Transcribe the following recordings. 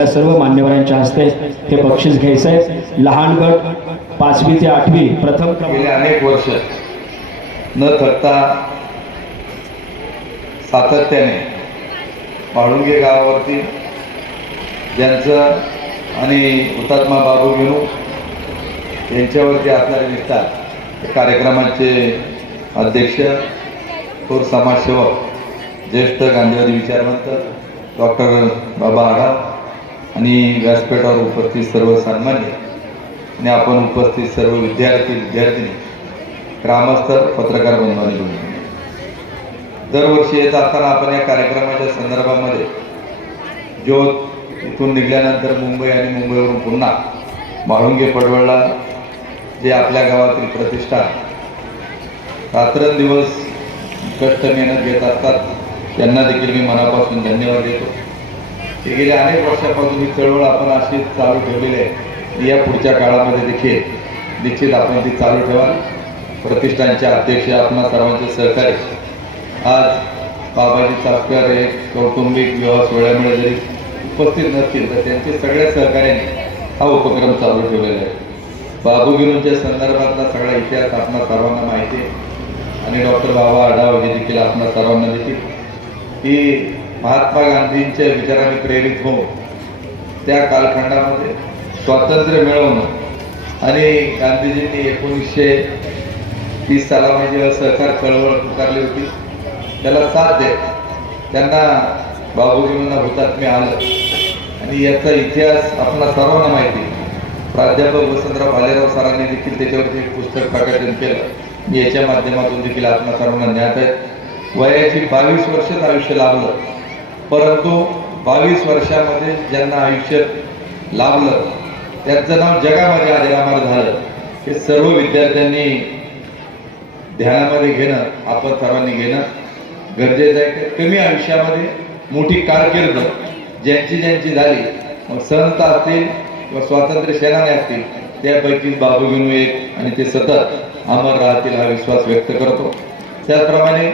सर्व मान्यवरांच्या हस्ते हे बक्षीस घ्यायचं आहे लहान गट पाचवी ते आठवी प्रथम गेले अनेक वर्ष. न थकता सातत्याने पाळुंगे गावावरती ज्यांचं आणि हुतात्मा बाबू घेऊ यांच्यावरती असणारे विस्तार कार्यक्रमाचे अध्यक्ष थोर समाजसेवक ज्येष्ठ गांधीवादी विचारवंत डॉक्टर बाबा आढाव आणि व्यासपीठावर उपस्थित सर्व सन्मान्य आणि आपण उपस्थित सर्व विद्यार्थी विद्यार्थिनी ग्रामस्थ पत्रकार बंधूंनी दरवर्षी येत असताना आपण या कार्यक्रमाच्या संदर्भामध्ये ज्योत इथून निघाल्यानंतर मुंबई आणि मुंबईवरून पुन्हा म्हाळुंगे पडवळला जे आपल्या गावातील प्रतिष्ठा रात्रंदिवस कष्ट मेहनत घेत असतात त्यांना देखील मी मनापासून धन्यवाद देतो. हे गेल्या अनेक वर्षापासून ही चळवळ आपण अशी चालू ठेवलेली आहे. या पुढच्या काळामध्ये देखील निश्चित आपण ती चालू ठेवाल प्रतिष्ठानचे अध्यक्ष आपणा सर्वांचे सहकार्य आज बाबाजी चासकर हे कौटुंबिक विवाह सोहळ्यामुळे जरी उपस्थित नसतील तर त्यांचे सगळ्या सहकार्याने हा उपक्रम चालू ठेवलेला आहे. बाबू गिरूंच्या संदर्भातला सगळा इतिहास आपणा सर्वांना माहिती आहे. आणि डॉक्टर बाबा आढाव हे देखील आपणा सर्वांना देखील की महात्मा गांधींच्या विचाराने प्रेरित होऊन त्या कालखंडामध्ये स्वातंत्र्य मिळवणं आणि गांधीजींनी एकोणीसशे तीस सालामध्ये जेव्हा सहकार चळवळ पुकारली होती त्याला साथ देत त्यांना बाबूजींना हुतात्म्य आलं. आणि याचा इतिहास आपला सर्वांना माहिती प्राध्यापक वसंतराव भालेराव सरांनी देखील त्याच्यावरती एक पुस्तक प्रकाशन केलं. मी याच्या माध्यमातून देखील आपल्या सर्वांना ज्ञात आहे. वयाची बावीस वर्षच आयुष्य लाभलं. परंतु बावीस वर्षामध्ये ज्यांना आयुष्य लाभलं त्यांचं नाव जगामध्ये अजरामार झालं. हे सर्व विद्यार्थ्यांनी ध्यानामध्ये घेणं आपण सर्वांनी घेणं गरजेचं आहे. की कमी आयुष्यामध्ये मोठी कारकीर्द ज्यांची ज्यांची झाली मग संत असतील किंवा स्वातंत्र्य सेनाने असतील त्यापैकी बाबू घेऊन एक आणि ते सतत अमर राहतील हा विश्वास व्यक्त करतो. त्याचप्रमाणे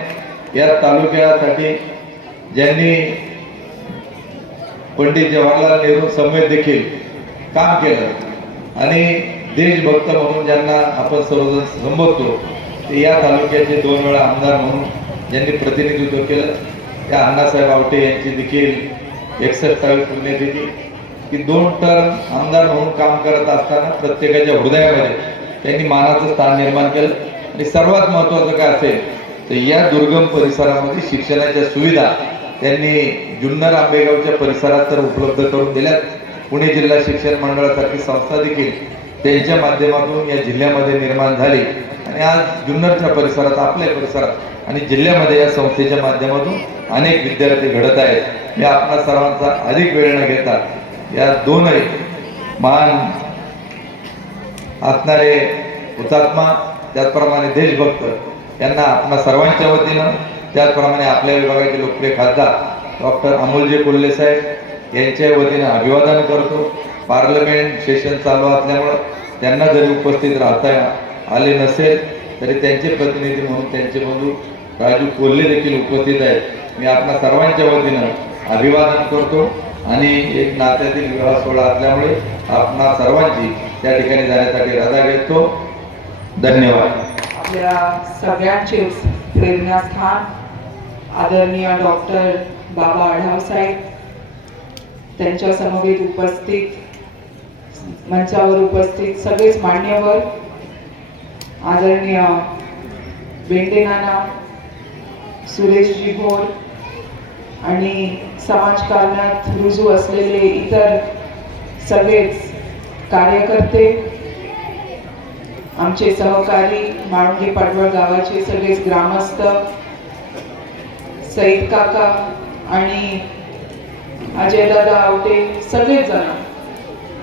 या तालुक्यासाठी ज्यांनी पंडित जवाहरलाल नेहरू समेत देखील काम केलं. आणि देशभक्त म्हणून ज्यांना आपण सर्वजण संबोधतो ते या तालुक्याचे दोन वेळा आमदार म्हणून ज्यांनी प्रतिनिधित्व केलं त्या अण्णासाहेब आवटे यांची देखील एकसष्टावी पुण्यतिथी. की दोन टर्म आमदार म्हणून काम करत असताना प्रत्येकाच्या हृदयामध्ये त्यांनी मानाचं स्थान निर्माण केलं. आणि सर्वात महत्त्वाचं काय असेल तर या दुर्गम परिसरामध्ये शिक्षणाच्या सुविधा त्यांनी जुन्नर आंबेगावच्या परिसरात तर उपलब्ध करून दिल्यात. पुणे जिल्हा शिक्षण मंडळासारखी संस्था देखील त्यांच्या माध्यमातून या जिल्ह्यामध्ये निर्माण झाली. आणि आज जुन्नरच्या परिसरात आपल्या परिसरात आणि जिल्ह्यामध्ये या संस्थेच्या माध्यमातून अनेक विद्यार्थी घडत आहेत. मी आपणा सर्वांचा अधिक वेळ न घेता या दोनही महान असणारे हुतात्मा त्याचप्रमाणे देशभक्त यांना आपणा सर्वांच्या वतीनं त्याचप्रमाणे आपल्या विभागाचे लोकप्रिय खासदार डॉक्टर अमोलजी कोल्हे साहेब यांच्या वतीनं अभिवादन करतो. पार्लमेंट सेशन चालू असल्यामुळं त्यांना जरी उपस्थित राहता आले नसेल तरी त्यांचे प्रतिनिधी म्हणून त्यांचे बंधू राजू कोल्हे देखील उपस्थित आहेत. मी आपणा सर्वांच्या वतीनं अभिवादन करतो. आणि एक नात्यातील विवाह सोहळा असल्यामुळे आपणा सर्वांची त्या ठिकाणी जाण्यासाठी रजा घेतो. धन्यवाद. आपल्या प्रेरणा स्थान आदरणीय डॉक्टर बाबा आढाव साहेब त्यांच्या समवेत उपस्थित मंचावर उपस्थित सगळेच मान्यवर आदरणीय बेंडे नाना सुरेशजी भोर आणि समाजकारणात रुजू असलेले इतर सगळेच कार्यकर्ते आमचे सहकारी माळुंगी पाडवळ गावाचे सगळेच ग्रामस्थ सईद काका आणि अजयदादा आवटे सगळेजण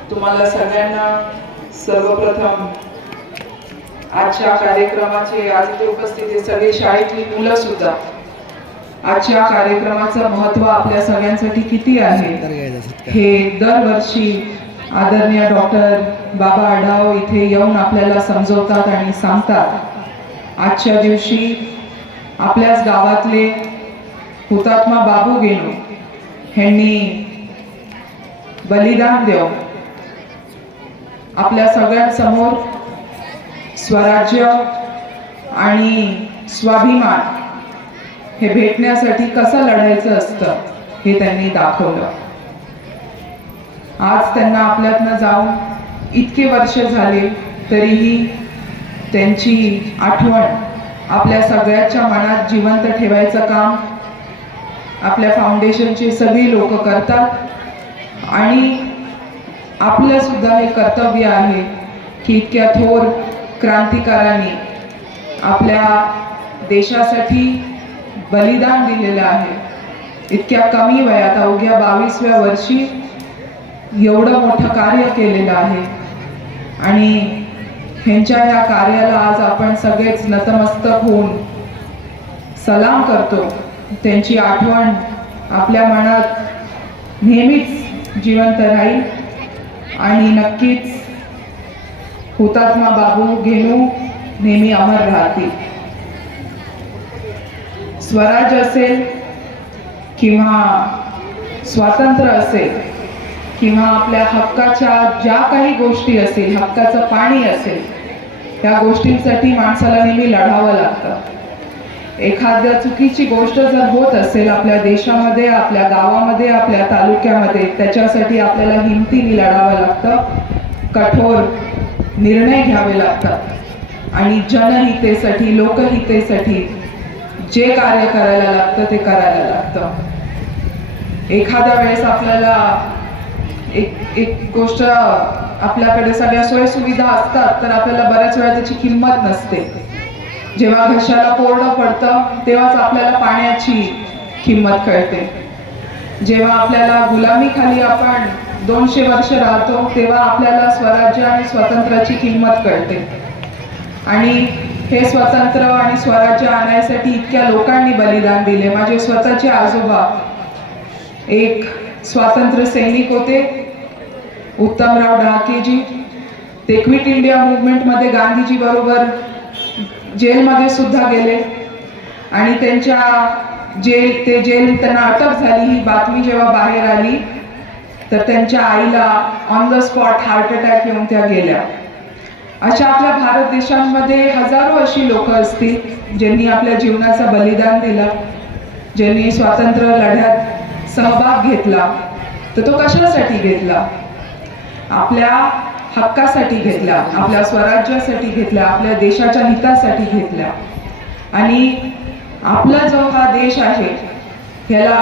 तुम्हाला सगळ्यांना सर्वप्रथम आजच्या कार्यक्रमाचे आज इथे उपस्थित सगळे शाळेतली मुलं सुद्धा. आजच्या कार्यक्रमाचं महत्त्व आपल्या सगळ्यांसाठी किती आहे? हे दरवर्षी आदरणीय डॉक्टर बाबा आढाव इथे येऊन आपल्याला समजवतात आणि सांगतात. आजच्या दिवशी आपल्याच गावातले हुतात्मा बाबू गेलो. ह्यांनी बलिदान देव आपल्या सगळ्यांसमोर स्वराज्य आणि स्वाभिमान हे भेटण्यासाठी कसं लढायचं असतं हे त्यांनी दाखवलं. आज त्यांना आपल्यातनं जाऊन इतके वर्ष झाले तरीही त्यांची आठवण आपल्या सगळ्याच्या मनात जिवंत ठेवायचं काम आपल्या फाउंडेशनचे सगळी लोक करतात. आणि आपलं सुद्धा हे कर्तव्य आहे की इतक्या थोर क्रांतिकारांनी आपल्या देशासाठी बलिदान दिलेलं आहे. इतक्या कमी वयात अवघ्या बावीसव्या वर्षी एवढं मोठं कार्य केलेलं आहे. आणि ह्यांच्या या कार्याला आज आपण सगळेच नतमस्तक होऊन सलाम करतो. त्यांची आठवण आपल्या मनात नेहमीच जिवंत राहील. आणि नक्कीच हुतात्मा बाबू घेणू नेहमी अमर राहतील. स्वराज असेल किंवा स्वातंत्र्य असेल किंवा आपल्या हक्काच्या ज्या काही गोष्टी असेल हक्काचं पाणी असेल त्या गोष्टींसाठी माणसाला नेहमी लढावं लागतं. एखाद्या चुकीची गोष्ट जर होत असेल आपल्या देशामध्ये आपल्या गावामध्ये आपल्या तालुक्यामध्ये त्याच्यासाठी आपल्याला हिमतीने लढावं लागतं कठोर निर्णय घ्यावे लागतात. आणि जनहितेसाठी लोकहितेसाठी जे कार्य करायला लागतं ते करायला लागतं. एखाद्या वेळेस आपल्याला एक एक गोष्ट आपल्याकडे सगळ्या सोयीसुविधा असतात तर आपल्याला बऱ्याच वेळा त्याची किंमत नसते. जेव्हा घशाला कोरडं पडतं तेव्हाच आपल्याला पाण्याची किंमत कळते. जेव्हा आपल्याला गुलामीखाली आपण दोनशे वर्ष राहतो तेव्हा आपल्याला स्वराज्य आणि स्वातंत्र्याची किंमत कळते. आणि हे स्वतंत्र आणि स्वराज्य आणण्यासाठी इतक्या लोकांनी बलिदान दिले. माझे स्वतःचे आजोबा एक स्वातंत्र्य सैनिक होते. उत्तमराव डहाकेजी ते क्विट इंडिया मुवमेंटमध्ये गांधीजी बरोबर जेलमध्ये सुद्धा गेले. आणि त्यांच्या जेल ते जेल त्यांना अटक झाली ही बातमी जेव्हा बाहेर आली तर त्यांच्या आईला on the spot heart attack येऊन त्या गेल्या. अशा आपल्या भारत देशांमध्ये हजारो अशी लोक असतील ज्यांनी आपल्या जीवनाचं बलिदान दिलं ज्यांनी स्वातंत्र्य लढ्यात सहभाग घेतला तर तो कशासाठी घेतला? आपल्या हक्कासाठी घेतला आपल्या स्वराज्यासाठी घेतला आपल्या देशाच्या हितासाठी घेतला आणि आपला जो हा देश आहे ह्याला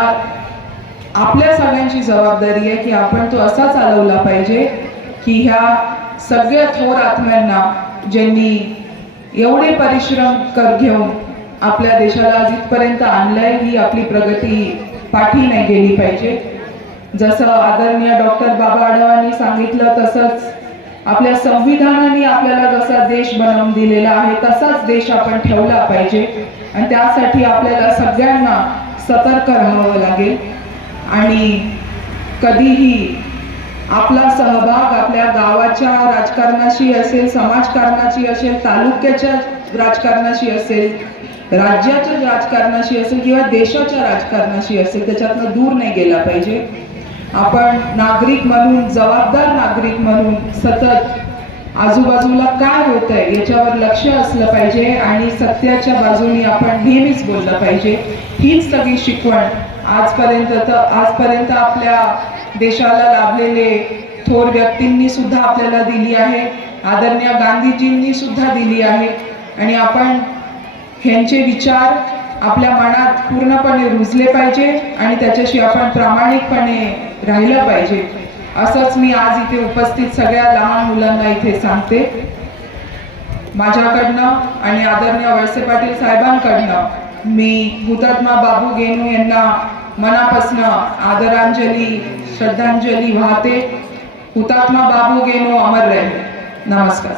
आपल्या सगळ्यांची जबाबदारी आहे की आपण तो असा चालवला पाहिजे की ह्या सगळ्या थोर आत्म्यांना ज्यांनी एवढे परिश्रम कर घेऊन आपल्या देशाला आज इथपर्यंत आणलंय ही आपली प्रगती पाठी नाही गेली पाहिजे. जसं आदरणीय डॉक्टर बाबा आढावांनी सांगितलं तसंच आपल्या संविधानाने आपल्याला जसा देश बनवून दिलेला आहे तसाच देश आपण ठेवला पाहिजे. आणि त्यासाठी आपल्याला सगळ्यांना सतर्क राहावं लागेल. आणि कधीही आपला सहभाग आपल्या गावाच्या राजकारणाशी असेल समाजकारणाशी असेल तालुक्याच्या राजकारणाशी असेल राज्याच्या राजकारणाशी असेल किंवा देशाच्या राजकारणाशी असेल त्याच्यातनं दूर नाही गेला पाहिजे. आपण नागरिक म्हणून जबाबदार नागरिक म्हणून सतत आजूबाजूला काय होत आहे याच्यावर लक्ष असलं पाहिजे आणि सत्याच्या बाजूनी आपण नेहमीच बोललं पाहिजे. हीच सगळी शिकवण आजपर्यंत तर आजपर्यंत आपल्या देशाला लाभलेले थोर व्यक्तींनी सुद्धा आपल्याला दिली आहे. आदरणीय गांधीजींनी सुद्धा दिली आहे. आणि आपण ह्यांचे विचार आपल्या मनात पूर्णपणे रुजले पाहिजे आणि त्याच्याशी आपण प्रामाणिकपणे राहिलं पाहिजे. असंच मी आज इथे उपस्थित सगळ्या लहान मुलांना इथे सांगते. माझ्याकडनं आणि आदरणीय वळसे पाटील साहेबांकडनं मी हुतात्मा बाबू गेनू यांना मनापासनं आदरांजली श्रद्धांजली वाहते. हुतात्मा बाबू गेनू अमर राहिले नमस्कार.